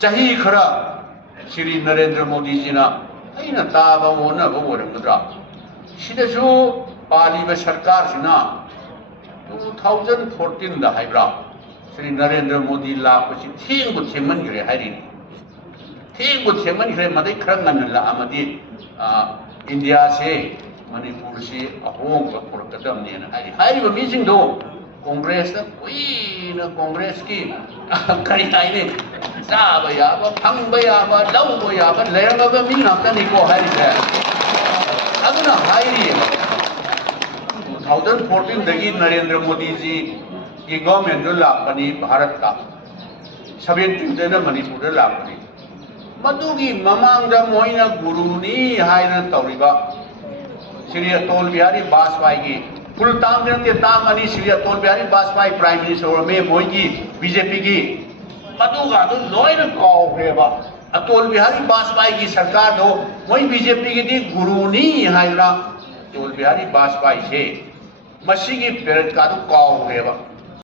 चाही खरा श्री नरेंद्र मोदी जी ना अना ताब ओनबद्रा सिदसु पालिब सरकार सिना 2014 हाइब्रा श्री नरेंद्र मोदी लापसी थेंगु थेंमनग्रे हाइरि थेंगु थेंमनग्रे मदै खर ngannला अमदि इंडिया से मणिपुर से अहोंग पुरकदमने हाइरि हाइरिबा मिसिंदो कांग्रेस कुईना कांग्रेस की करी हाइने चाब याब फंग याब लौब याब लेरब मी नाकनिको हाइरिसे अदुना हाइरि 2014 दगी नरेंद्र मोदी जी की गवर्नमेंट लापनी भारत का 17 देना मणिपुर लापनी मधुगी ममांग मोइना गुरुनी हाइना तौरिबा श्री अटल बिहारी वाजपेयी की फुल टाइम जनते ताम अनि श्री अटल बिहारी वाजपेयी प्राइम मिनिस्टर में मोइगी बीजेपी की मधुगा दो लोइन काउरेबा अटल बिहारी वाजपेयी की सरकार दो मोइ बीजेपी की दी गुरुनी हाइना अटल बिहारी वाजपेयी से मसीगी पेरेंट का तो काउरेबा